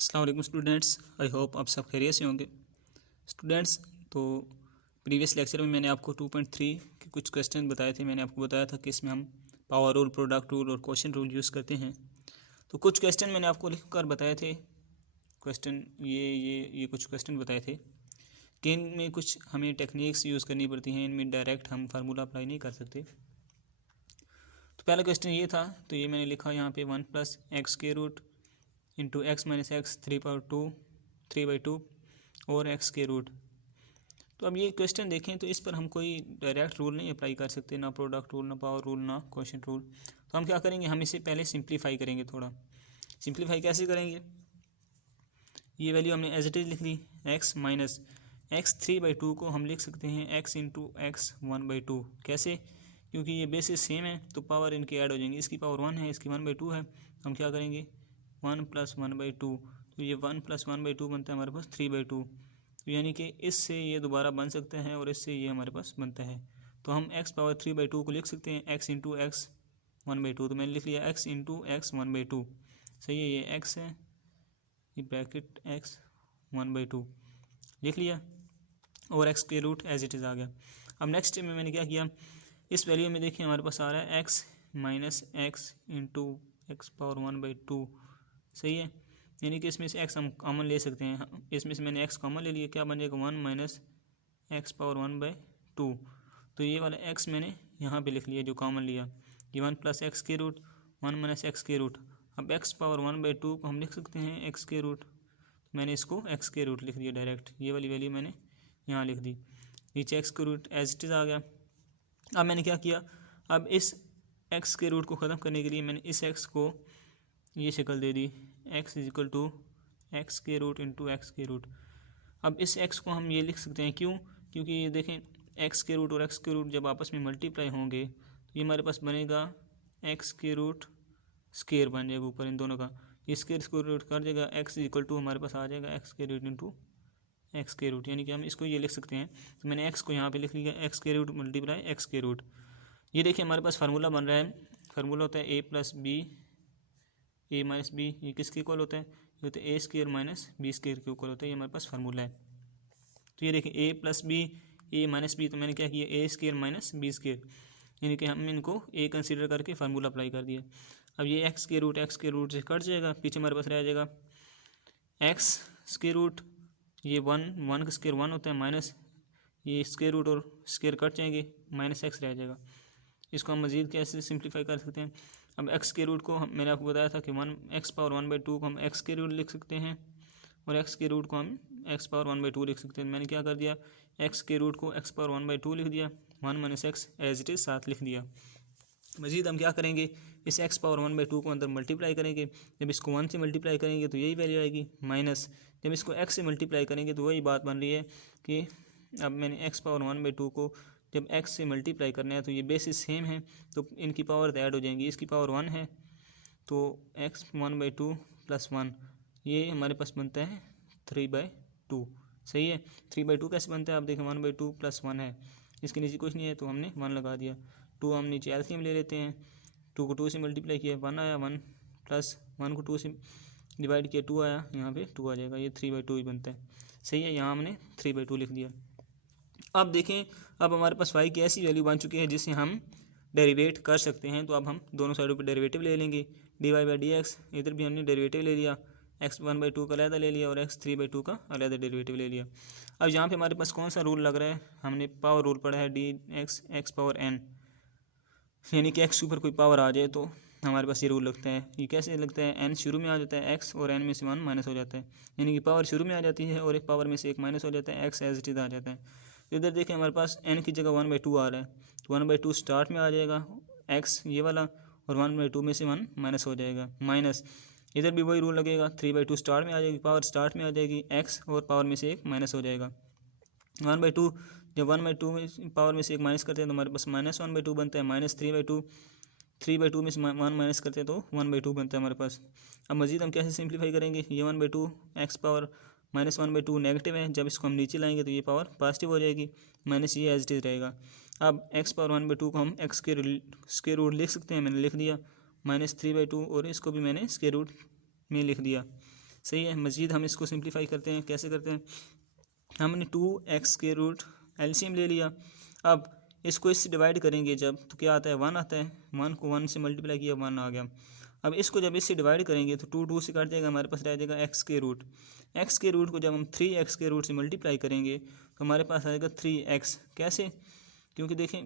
अस्सलाम वालेकुम students, I hope आप सब खैरियत से होंगे। स्टूडेंट्स, तो प्रीवियस लेक्चर में मैंने आपको 2.3 के कुछ क्वेश्चन बताए थे। मैंने आपको बताया था कि इसमें हम पावर रूल, प्रोडक्ट रूल और क्वेश्चन रूल यूज़ करते हैं। तो कुछ क्वेश्चन मैंने आपको लिख कर बताए थे। क्वेश्चन ये कुछ क्वेश्चन बताए थे कि इनमें कुछ हमें टेक्निक्स यूज़ करनी पड़ती हैं, इनमें डायरेक्ट हम फार्मूला अप्लाई नहीं कर सकते। तो पहला क्वेश्चन ये था, तो ये मैंने लिखा यहाँ पे 1 + x के root into x minus x 3/2 और एक्स के रूट। तो अब ये क्वेश्चन देखें तो इस पर हम कोई डायरेक्ट रूल नहीं अप्लाई कर सकते, ना प्रोडक्ट रूल, ना पावर रूल, ना क्वेश्चन रूल। तो हम क्या करेंगे, हम इसे पहले सिंप्लीफाई करेंगे। थोड़ा सिंप्लीफाई कैसे करेंगे, ये वैल्यू हमने एज इट इज़ लिख दी। एक्स माइनस एक्स 3/2 को हम लिख सकते हैं एक्स इंटू एक्स 1/2। कैसे, क्योंकि ये बेसिस सेम है तो पावर इनके ऐड हो जाएंगे। इसकी पावर 1 है, इसकी 1/2 है। हम क्या करेंगे 1 + 1/2, तो ये 1 + 1/2 बनता है हमारे पास 3/2। तो यानी कि इससे ये दोबारा बन सकता है और इससे ये हमारे पास बनता है। तो हम x पावर 3/2 को लिख सकते हैं x इंटू एक्स 1/2। तो मैंने लिख लिया x इंटू एक्स 1/2। सही है, ये x है, ये ब्रैकेट x 1/2 लिख लिया और x के रूट एज इट इज़ आ गया। अब नेक्स्ट में मैंने क्या किया, इस वैल्यू में देखिए हमारे पास आ रहा है x minus x into x power 1/2। सही है, यानी कि इसमें से x हम कॉमन ले सकते हैं। इसमें से मैंने x कॉमन ले लिया, क्या बन जाएगा 1 माइनस एक्स पावर 1/2। तो ये वाला x मैंने यहाँ पे लिख लिया जो कॉमन लिया। ये 1 + x के रूट 1 माइनस एक्स के रूट। अब x पावर 1/2 को हम लिख सकते हैं x के रूट। मैंने इसको x के रूट लिख दिया डायरेक्ट, ये वाली वैल्यू मैंने यहाँ लिख दी। नीचे x के रूट एज इट इज़ आ गया। अब मैंने क्या किया, अब इस x के रूट को ख़त्म करने के लिए मैंने इस x को ये शक्ल दे दी, x = एक्स के रूट इंटू एक्स के रूट। अब इस x को हम ये लिख सकते हैं, क्यों, क्योंकि ये देखें x के रूट और x के रूट जब आपस में मल्टीप्लाई होंगे तो ये हमारे पास बनेगा x के रूट स्केयर बन जाएगा ऊपर इन दोनों का। ये स्केयर रूट कर देगा, x = हमारे पास आ जाएगा x के रूट इंटू एक्स के रूट। यानी कि हम इसको ये लिख सकते हैं। तो मैंने x को यहाँ पे लिख लिया x के रूट मल्टीप्लाई एक्स के रूट। ये देखिए हमारे पास फार्मूला बन रहा है। फार्मूला होता है a + b a - b। ये किसके इक्वल होता है, ये होता है a² - b² के इक्वल होता है। ये हमारे पास फार्मूला है। तो ये देखिए a + b a - b, तो मैंने क्या किया a² - b², यानी कि हम इनको a कंसीडर करके फार्मूला अप्लाई कर दिया। अब ये x के रूट से कट जाएगा, पीछे हमारे पास रह जाएगा x के रूट, ये 1 का स्क्वायर 1 होता है, माइनस ये स्क्वायर रूट और स्क्वायर कट जाएंगे, -x रह जाएगा। इसको हम मज़ीद कैसे सिंप्लीफाई कर सकते हैं। अब x के रूट को मैंने आपको बताया था कि 1x पावर 1/2 को हम x के रूट लिख सकते हैं और x के रूट को हम x पावर 1/2 लिख सकते हैं। मैंने क्या कर दिया, x के रूट को x पावर 1/2 लिख दिया, 1 minus x as it is साथ लिख दिया। मज़ीद हम क्या करेंगे, इस x पावर 1/2 को अंदर मल्टीप्लाई करेंगे। जब इसको 1 से मल्टीप्लाई करेंगे तो यही वैल्यू आएगी, माइनस जब इसको x से मल्टीप्लाई करेंगे तो वही बात बन रही है कि अब मैंने x पावर 1/2 को जब x से मल्टीप्लाई करना है तो ये बेसिस सेम है तो इनकी पावर ऐड हो जाएंगी। इसकी पावर 1 है तो x 1/2 + 1, ये हमारे पास बनता है 3/2। सही है, 3/2 कैसे बनता है, आप देखें 1/2 + 1 है, इसके नीचे कुछ नहीं है तो हमने 1 लगा दिया। 2 हम नीचे एलसीएम ले लेते हैं, 2 को 2 से मल्टीप्लाई किया 1 आया, 1 + 1 को 2 से डिवाइड किया 2 आया, यहाँ पे 2 आ जाएगा, ये 3/2 ही बनता है। सही है, यहाँ हमने 3/2 लिख दिया। अब देखें, अब हमारे पास y की ऐसी वैल्यू बन चुकी है जिसे हम डेरिवेट कर सकते हैं। तो अब हम दोनों साइडों पे डेरिवेटिव ले लेंगे, dy/dx। इधर भी हमने डेरिवेटिव ले लिया, x 1/2 का अलग ले लिया और x 3/2 का अलग डेरिवेटिव ले लिया। अब यहाँ पे हमारे पास कौन सा रूल लग रहा है, हमने पावर रूल पढ़ा है dx x पावर n, यानी कि x के ऊपर कोई पावर आ जाए तो हमारे पास ये रूल लगता है। ये कैसे लगता है, n शुरू में आ जाता है x और n में से 1 माइनस हो जाता है, यानी कि पावर शुरू में आ जाती है और एक पावर में से 1 माइनस हो जाता है, x एज इट इज़ आ जाता है। तो इधर देखें हमारे पास n की जगह 1/2 आ रहा है, तो 1/2 स्टार्ट में आ जाएगा x ये वाला, और 1/2 में से 1 माइनस हो जाएगा, माइनस इधर भी वही रूल लगेगा, 3/2 स्टार्ट में आ जाएगी, पावर स्टार्ट में आ जाएगी x और पावर में से 1 माइनस हो जाएगा। 1/2 जब 1/2 में पावर में से 1 माइनस करते हैं तो हमारे पास -1/2 बनता है, -3/2, 3/2 में से 1 माइनस करते हैं तो 1/2 बनता है हमारे पास। अब मज़ीद हम कैसे सिंप्लीफाई करेंगे, ये 1/2 x पावर -1/2 नेगेटिव है, जब इसको हम नीचे लाएंगे तो ये पावर पॉजिटिव हो जाएगी, माइनस ये एज इट इज़ रहेगा। अब x पावर 1/2 को हम x के स्क्वायर रूट लिख सकते हैं, मैंने लिख दिया, -3/2 और इसको भी मैंने स्क्वायर रूट में लिख दिया। सही है। मज़ीद हम इसको सिंप्लीफाई करते हैं। कैसे करते हैं, हमने 2x के रूट एलसीएम ले लिया। अब इसको इससे डिवाइड करेंगे जब, तो क्या आता है 1 आता है। 1 को 1 से मल्टीप्लाई किया 1 आ गया। अब इसको जब इससे डिवाइड करेंगे तो 2 से काट जाएगा, हमारे पास रह जाएगा x के रूट। x के रूट को जब हम 3x के रूट से मल्टीप्लाई करेंगे तो हमारे पास आएगा 3x। कैसे, क्योंकि देखें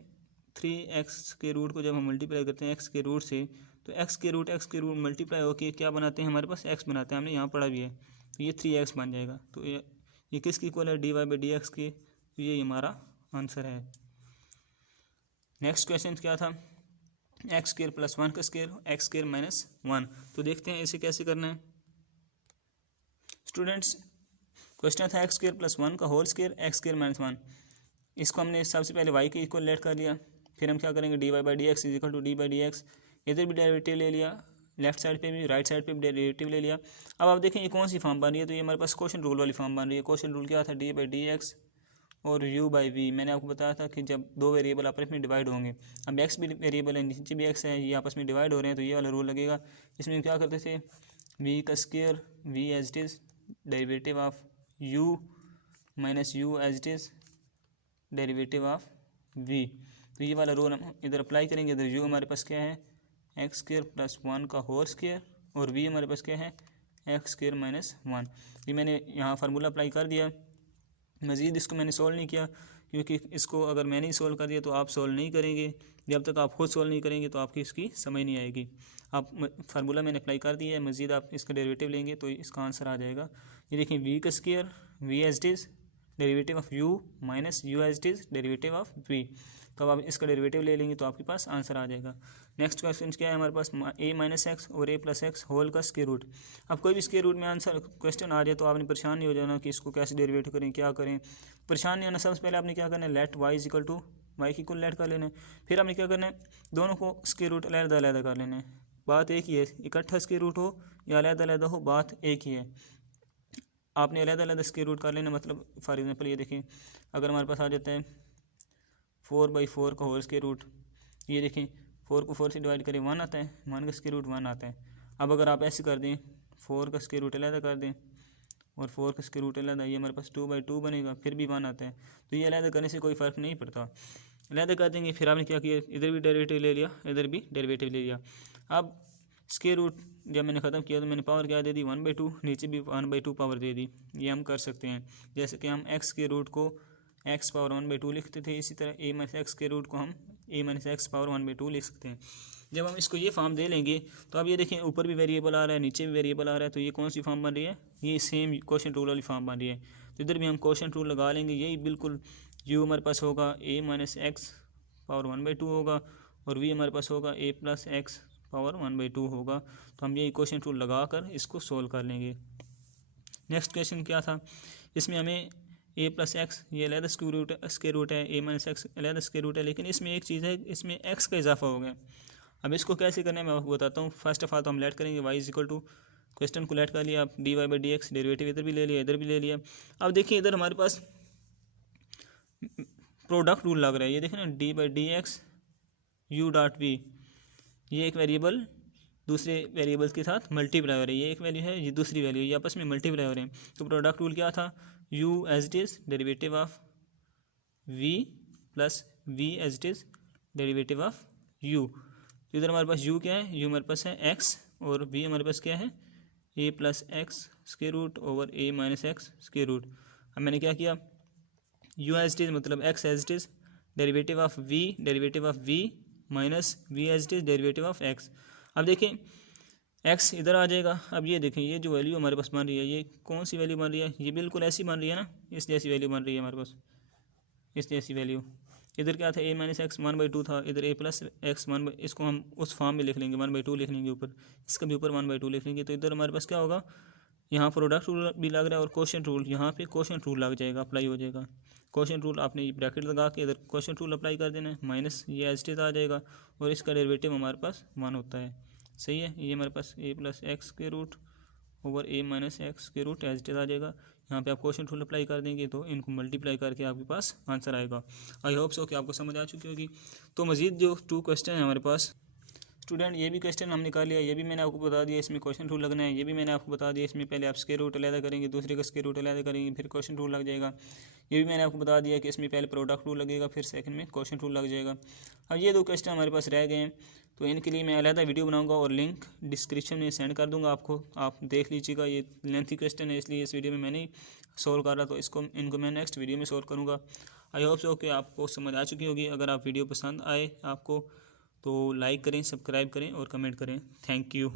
3x के रूट को जब हम मल्टीप्लाई करते हैं x के रूट से, तो x के रूट मल्टीप्लाई होकर क्या बनाते हैं, हमारे पास x बनाते हैं, हमने यहाँ पढ़ा भी है। तो ये 3x बन जाएगा। तो ये किसकी इक्वल है, dy/dx के। तो ये हमारा आंसर है। नेक्स्ट क्वेश्चन क्या था, एक्स स्क्वायर प्लस 1 का स्क्वायर, एक्स स्क्वायर माइनस 1। तो देखते हैं इसे कैसे करना है। स्टूडेंट्स, क्वेश्चन था एक्स स्क्वायर प्लस 1 का whole square, x square minus 1। इसको हमने सबसे पहले y के इक्वल लेट कर दिया। फिर हम क्या करेंगे, dy/dx is equal to d/dx। इधर भी डेरिवेटिव ले लिया, लेफ्ट साइड पे भी, राइट साइड पे भी डेरिवेटिव ले लिया। अब आप देखें ये कौन सी फॉर्म बन रही है, तो ये हमारे पास क्वेश्चन रूल वाली फॉर्म बन रही है। क्वेश्चन रूल क्या था, d/dx और u/v। मैंने आपको बताया था कि जब दो वेरिएबल आपस में डिवाइड होंगे, अब x भी वेरिएबल है, नीचे भी x है, ये आपस में डिवाइड हो रहे हैं, तो ये वाला रूल लगेगा। इसमें क्या करते थे, v का square, v as it is derivative of u minus u as it is derivative of v। तो ये वाला रूल हम इधर अप्लाई करेंगे। इधर u हमारे पास क्या है, एक्स स्क्वायर प्लस 1 का होल स्क्वायर, और v हमारे पास क्या है, एक्स स्क्वायर माइनस 1। ये मैंने यहाँ फार्मूला अप्लाई कर दिया। मज़ीद इसको मैंने सोल्व नहीं किया, क्योंकि इसको अगर मैंने ही सोल्व कर दिया तो आप सोल्व नहीं करेंगे। जब तक आप खुद सोल्व नहीं करेंगे तो आपकी इसकी समझ नहीं आएगी। आप फार्मूला मैंने अप्लाई कर दिया है, मज़ीद आप इसका डेरिवेटिव लेंगे तो इसका आंसर आ जाएगा। ये देखिए, वी का square, V as it is derivative of u minus u as it is derivative of v। तो अब आप इसका डेरिवेटिव ले लेंगे तो आपके पास आंसर आ जाएगा। नेक्स्ट क्वेश्चन क्या है हमारे पास, a माइनस एक्स और a प्लस एक्स होल का स्क्वायर रूट। अब कोई भी स्क्वायर रूट में आंसर क्वेश्चन आ जाए तो आपने परेशान नहीं हो जाना कि इसको कैसे डेरिवेटिव करें, क्या करें। परेशान नहीं होना, सबसे पहले आपने क्या करना है, let y is equal to Y की कुल लेट कर लेना है। फिर आपने क्या करना है, दोनों को स्क्वायर रूट अलग-अलग कर लेना है। बात एक ही है, इकट्ठा स्क्वायर रूट हो या अलग-अलग हो, बात एक ही है। आपने अलग-अलग स्क्वायर रूट कर लेना। मतलब फॉर एग्जांपल ये देखें, अगर हमारे पास आ जाता है 4/4 का होल स्क्वायर रूट, ये देखें 4 को 4 से डिवाइड करें 1 आता है, 1 का स्क्वायर रूट 1 आता है। अब अगर आप ऐसे कर दें, 4 का स्क्वायर रूट अलग कर दें और 4 का स्क्वायर रूट अलग, ये हमारे पास 2/2 बनेगा, फिर भी 1 आता है। तो ये अलग करने से कोई फ़र्क नहीं पड़ता, अलग कर देंगे। फिर आपने क्या किया, इधर भी डेरिवेटिव ले लिया, इधर भी डेरिवेटिव ले लिया। अब स्क्वायर रूट जब मैंने ख़त्म किया तो मैंने पावर क्या दे दी, 1/2, नीचे भी 1/2 पावर दे दी। ये हम कर सकते हैं, जैसे कि हम x के रूट को x पावर 1/2 लिखते थे, इसी तरह a माइनस एक्स के रूट को हम a माइनस एक्स पावर 1/2 लिख सकते हैं। जब हम इसको ये फॉर्म दे लेंगे तो अब ये देखें, ऊपर भी वेरिएबल आ रहा है, नीचे भी वेरिएबल आ रहा है, तो ये कौन सी फॉर्म बन रही है, ये सेम क्वेश्चन रूल वाली फॉर्म बन रही है। तो इधर भी हम क्वेश्चन रूल लगा लेंगे, यही बिल्कुल u हमारे पास होगा a माइनस एक्स पावर 1/2 होगा, और v हमारे पास होगा a प्लस एक्स पावर 1/2 होगा। तो हम ये इक्वेशन टूल लगा कर इसको सोल्व कर लेंगे। नेक्स्ट क्वेश्चन क्या था, इसमें हमें a प्लस एक्स ये अलग स्क्वायर रूट है, a माइनस एक्स अलग स्क्वायर रूट है, लेकिन इसमें एक चीज़ है, इसमें x का इजाफा हो गया। अब इसको कैसे करना है मैं आपको बताता हूँ। फर्स्ट ऑफ ऑल तो हम लेट करेंगे y is equal to, question को लेट कर लिया, आप dy/dx डेरिवेटिव इधर भी ले लिया, इधर भी ले लिया। अब देखिए इधर हमारे पास प्रोडक्ट रूल लग रहा है, ये देखें ना, d/dx u.v, ये एक वेरिएबल दूसरे वेरिएबल्स के साथ मल्टीप्लाई हो रही है, ये एक वैल्यू है, ये दूसरी वैल्यू, ये आपस में मल्टीप्लाई हो रहे हैं। तो प्रोडक्ट रूल क्या था, u as it is derivative of v plus v as it is derivative of u। तो इधर हमारे पास u क्या है, u हमारे पास है x, और v हमारे पास क्या है, a plus x square root over a minus x square root. अब मैंने क्या किया, u एज इट इज़ मतलब x as it is derivative of v minus v as it is derivative of x। अब देखें x इधर आ जाएगा। अब ये देखें, ये जो वैल्यू हमारे पास बन रही है, ये कौन सी वैल्यू बन रही है, ये बिल्कुल ऐसी बन रही है ना, इस जैसी वैल्यू बन रही है हमारे पास, इस जैसी वैल्यू। इधर क्या था, a माइनस एक्स 1/2 था, इधर a प्लस एक्स 1, इसको हम उस फॉर्म में लिख लेंगे, 1/2 लिख लेंगे ऊपर, इसका भी ऊपर 1/2 लिख लेंगे। तो इधर हमारे पास क्या होगा, यहाँ प्रोडक्ट रूल भी लग रहा है और क्वेश्चन रूल, यहाँ पे क्वेश्चन रूल लग जाएगा, अप्लाई हो जाएगा। क्वेश्चन रूल आपने ये ब्रैकेट लगा के इधर क्वेश्चन रूल अप्लाई कर देना है, माइनस ये एज इट इज़ आ जाएगा, और इसका डेरिवेटिव हमारे पास 1 होता है। सही है, ये हमारे पास a प्लस एक्स के root over a minus x के रूट एज इट इज़ आ जाएगा। यहाँ पे आप क्वेश्चन रूल अप्लाई कर देंगे तो इनको मल्टीप्लाई करके आपके पास आंसर आएगा। आई होप सो कि आपको समझ आ चुकी होगी। तो मज़ीद जो 2 क्वेश्चन हैं हमारे पास, स्टूडेंट ये भी क्वेश्चन हम निकाल लिया, ये भी मैंने आपको बता दिया इसमें क्वेश्चन रूल लगना है। ये भी मैंने आपको बता दिया इसमें पहले आप स्क्वायर रूट अलग करेंगे, दूसरे का स्क्वायर रूट अलग करेंगे, फिर क्वेश्चन रूल लग जाएगा। ये भी मैंने आपको बता दिया कि इसमें पहले प्रोडक्ट रूल लगेगा, फिर सेकंड में क्वेश्चन रूल लग जाएगा। अब ये 2 क्वेश्चन हमारे पास रह गए हैं, तो इनके लिए मैं अलग वीडियो बनाऊंगा और लिंक डिस्क्रिप्शन में सेंड कर दूंगा आपको, आप देख लीजिएगा। ये लेंथी क्वेश्चन है इसलिए इस वीडियो में मैंने सोल्व कर रहा, तो इनको मैं नेक्स्ट वीडियो में सोल्व करूँगा। आई होप सो कि आपको समझ आ चुकी होगी। अगर आप वीडियो पसंद आए आपको तो लाइक करें, सब्सक्राइब करें और कमेंट करें। Thank you.